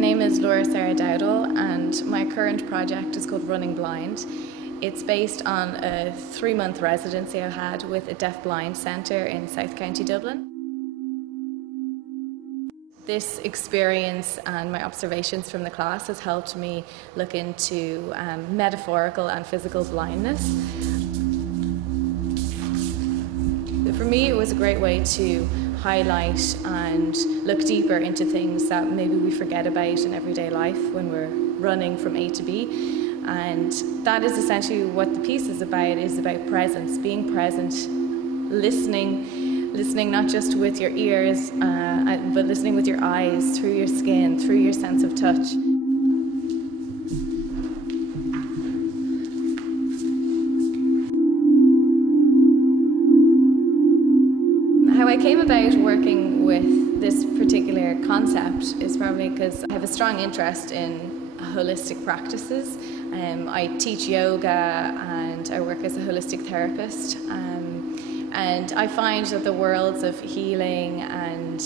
name is Laura Sarah Dowdall, and my current project is called Running Blind. It's based on a 3-month residency I had with a deaf-blind centre in South County Dublin. This experience and my observations from the class has helped me look into metaphorical and physical blindness. For me, it was a great way to highlight and look deeper into things that maybe we forget about in everyday life when we're running from A to B. And that is essentially what the piece is about presence, being present, listening not just with your ears, but listening with your eyes, through your skin, through your sense of touch. How I came about working with this particular concept is probably because I have a strong interest in holistic practices. I teach yoga and I work as a holistic therapist. And I find that the worlds of healing and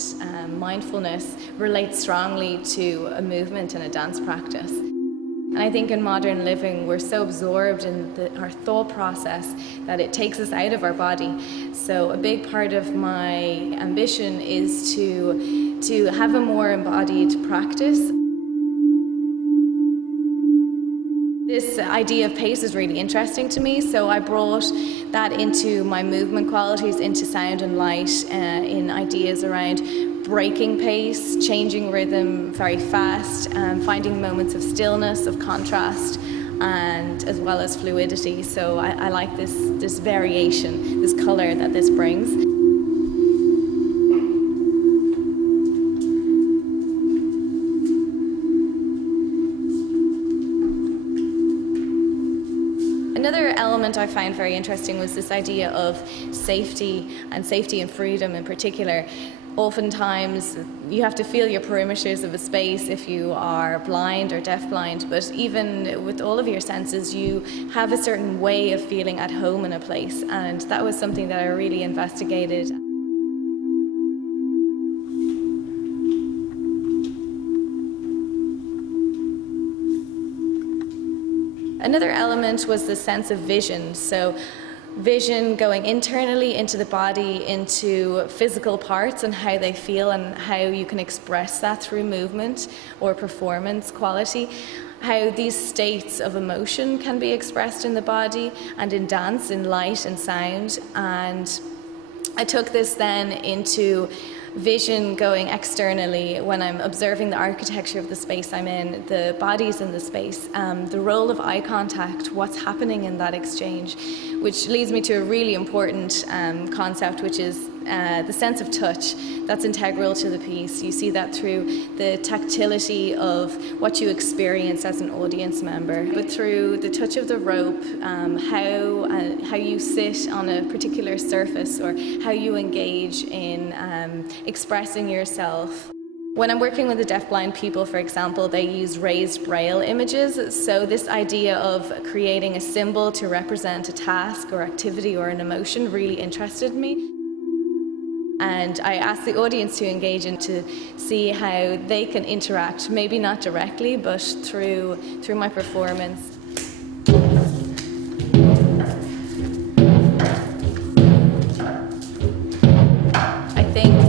mindfulness relate strongly to a movement and a dance practice. And I think in modern living, we're so absorbed in our thought process that it takes us out of our body. So a big part of my ambition is to have a more embodied practice. This idea of pace is really interesting to me, so I brought that into my movement qualities, into sound and light, in ideas around breaking pace, changing rhythm very fast, finding moments of stillness, of contrast, and as well as fluidity. So I like this variation, this colour that this brings. Another element I found very interesting was this idea of safety and freedom in particular. Oftentimes you have to feel your perimeters of a space if you are blind or deaf-blind, but even with all of your senses you have a certain way of feeling at home in a place, and that was something that I really investigated. Another element was the sense of vision. So vision going internally into the body, into physical parts and how they feel and how you can express that through movement or performance quality. How these states of emotion can be expressed in the body and in dance, in light and sound. And I took this then into vision going externally when I'm observing the architecture of the space I'm in, the bodies in the space, the role of eye contact, what's happening in that exchange, which leads me to a really important concept, which is the sense of touch. That's integral to the piece. You see that through the tactility of what you experience as an audience member, but through the touch of the rope, how you sit on a particular surface or how you engage in expressing yourself. When I'm working with the deaf-blind people, for example, they use raised braille images. So this idea of creating a symbol to represent a task or activity or an emotion really interested me. And I asked the audience to engage in to see how they can interact, maybe not directly, but through my performance.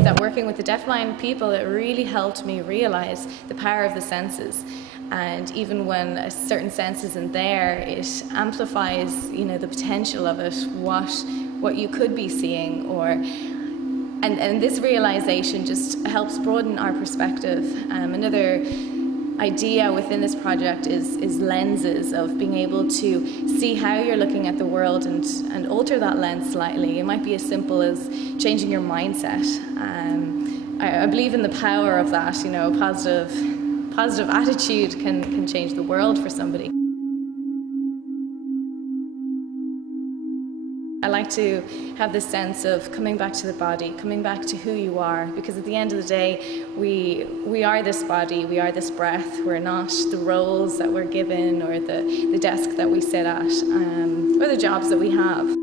That working with the deaf-blind people, it really helped me realize the power of the senses. And even when a certain sense isn't there, it amplifies, the potential of it, what you could be seeing, and this realization just helps broaden our perspective. Another idea within this project is lenses, of being able to see how you're looking at the world and alter that lens slightly. It might be as simple as changing your mindset. I believe in the power of that. A positive attitude can change the world for somebody. I like to have this sense of coming back to the body, coming back to who you are, because at the end of the day, we are this body, we are this breath. We're not the roles that we're given or the desk that we sit at or the jobs that we have.